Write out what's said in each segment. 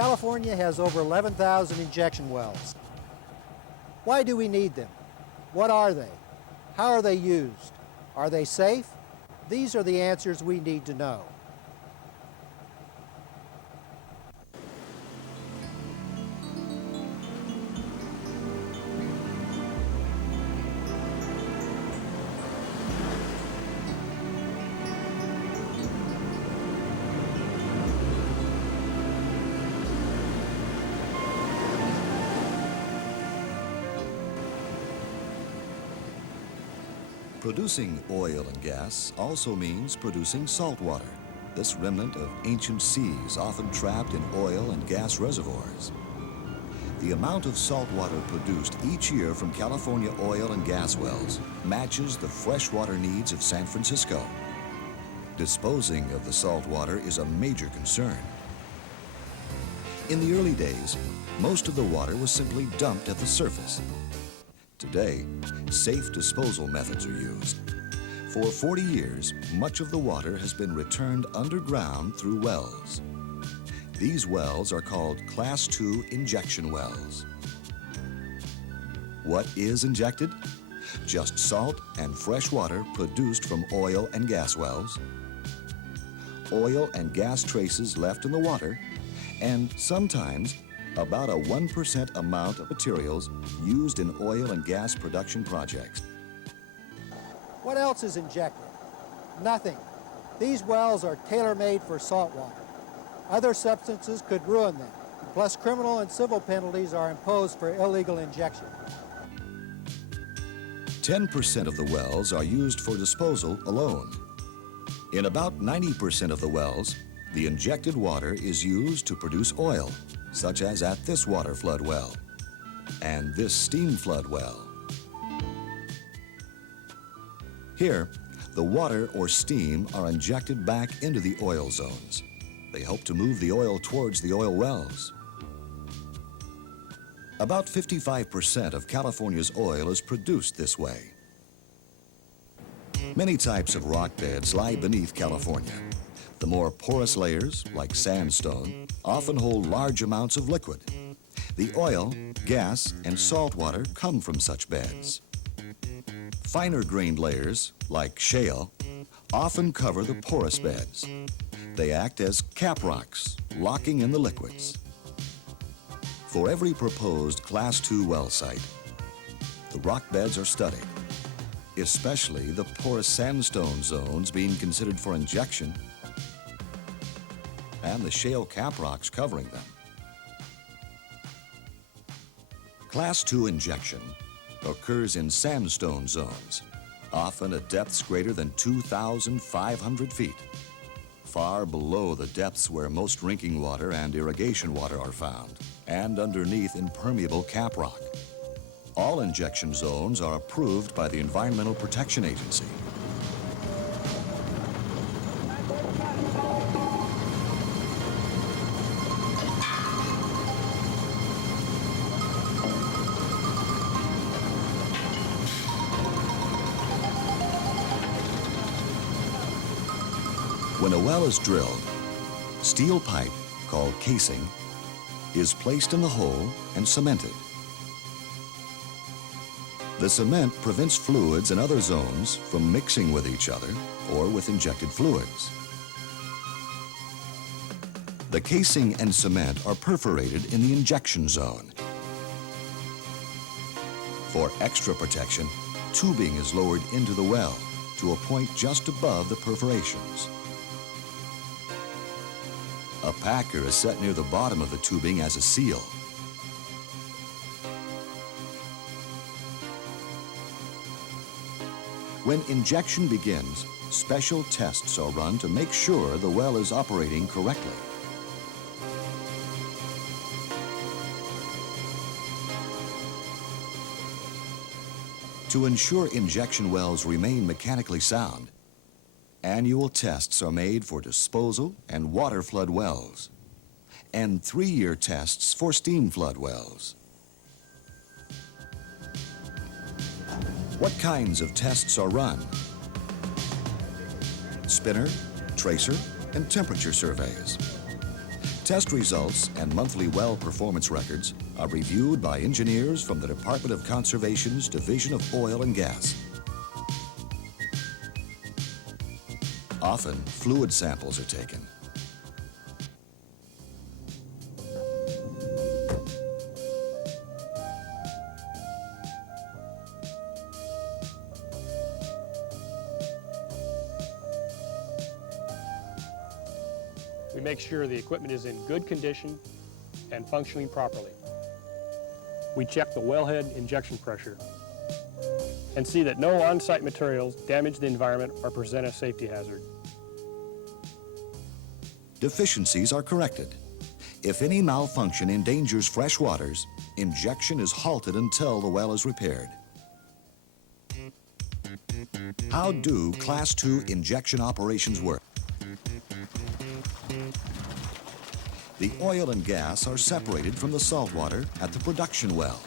California has over 11,000 injection wells. Why do we need them? What are they? How are they used? Are they safe? These are the answers we need to know. Producing oil and gas also means producing salt water, this remnant of ancient seas often trapped in oil and gas reservoirs. The amount of salt water produced each year from California oil and gas wells matches the freshwater needs of San Francisco. Disposing of the salt water is a major concern. In the early days, most of the water was simply dumped at the surface. Today, safe disposal methods are used. For 40 years, much of the water has been returned underground through wells. These wells are called Class II injection wells. What is injected? Just salt and fresh water produced from oil and gas wells, oil and gas traces left in the water, and sometimes about a 1% amount of materials used in oil and gas production projects. What else is injected? Nothing. These wells are tailor-made for salt water. Other substances could ruin them. Plus, criminal and civil penalties are imposed for illegal injection. 10% of the wells are used for disposal alone. In about 90% of the wells, the injected water is used to produce oil, such as at this water flood well and this steam flood well. Here, the water or steam are injected back into the oil zones. They help to move the oil towards the oil wells. About 55% of California's oil is produced this way. Many types of rock beds lie beneath California. The more porous layers, like sandstone, often hold large amounts of liquid. The oil, gas, and salt water come from such beds. Finer grained layers, like shale, often cover the porous beds. They act as cap rocks, locking in the liquids. For every proposed Class II well site, the rock beds are studied, especially the porous sandstone zones being considered for injection and the shale cap rocks covering them. Class II injection occurs in sandstone zones, often at depths greater than 2,500 feet, far below the depths where most drinking water and irrigation water are found, and underneath impermeable cap rock. All injection zones are approved by the Environmental Protection Agency. When a well is drilled, steel pipe, called casing, is placed in the hole and cemented. The cement prevents fluids in other zones from mixing with each other or with injected fluids. The casing and cement are perforated in the injection zone. For extra protection, tubing is lowered into the well to a point just above the perforations. A packer is set near the bottom of the tubing as a seal. When injection begins, special tests are run to make sure the well is operating correctly. To ensure injection wells remain mechanically sound, annual tests are made for disposal and water flood wells, and 3-year tests for steam flood wells. What kinds of tests are run? Spinner, tracer, and temperature surveys. Test results and monthly well performance records are reviewed by engineers from the Department of Conservation's Division of Oil and Gas. Often, fluid samples are taken. We make sure the equipment is in good condition and functioning properly. We check the wellhead injection pressure and see that no on-site materials damage the environment or present a safety hazard. Deficiencies are corrected. If any malfunction endangers fresh waters, injection is halted until the well is repaired. How do Class II injection operations work? The oil and gas are separated from the salt water at the production well.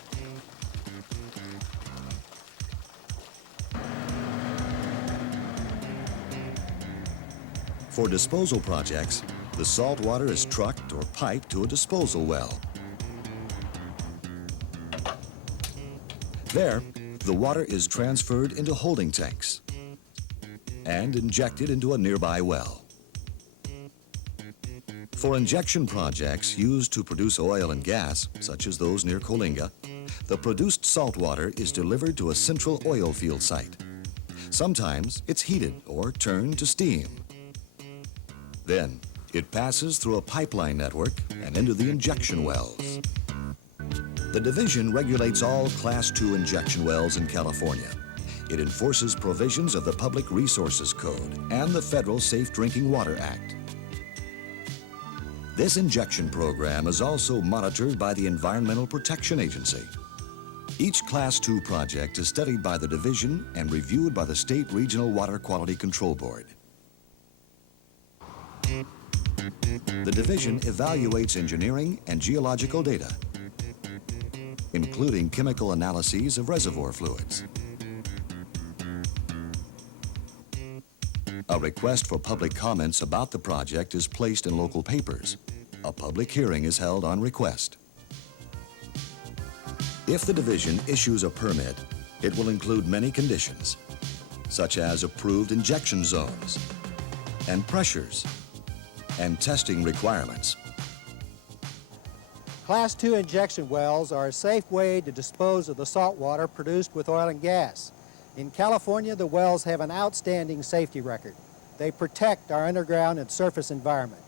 For disposal projects, the salt water is trucked or piped to a disposal well. There, the water is transferred into holding tanks and injected into a nearby well. For injection projects used to produce oil and gas, such as those near Coalinga, the produced salt water is delivered to a central oil field site. Sometimes it's heated or turned to steam. Then, it passes through a pipeline network and into the injection wells. The division regulates all Class II injection wells in California. It enforces provisions of the Public Resources Code and the Federal Safe Drinking Water Act. This injection program is also monitored by the Environmental Protection Agency. Each Class II project is studied by the division and reviewed by the State Regional Water Quality Control Board. The division evaluates engineering and geological data, including chemical analyses of reservoir fluids. A request for public comments about the project is placed in local papers. A public hearing is held on request. If the division issues a permit, it will include many conditions, such as approved injection zones and pressures and testing requirements. Class II injection wells are a safe way to dispose of the salt water produced with oil and gas. In California, the wells have an outstanding safety record. They protect our underground and surface environment.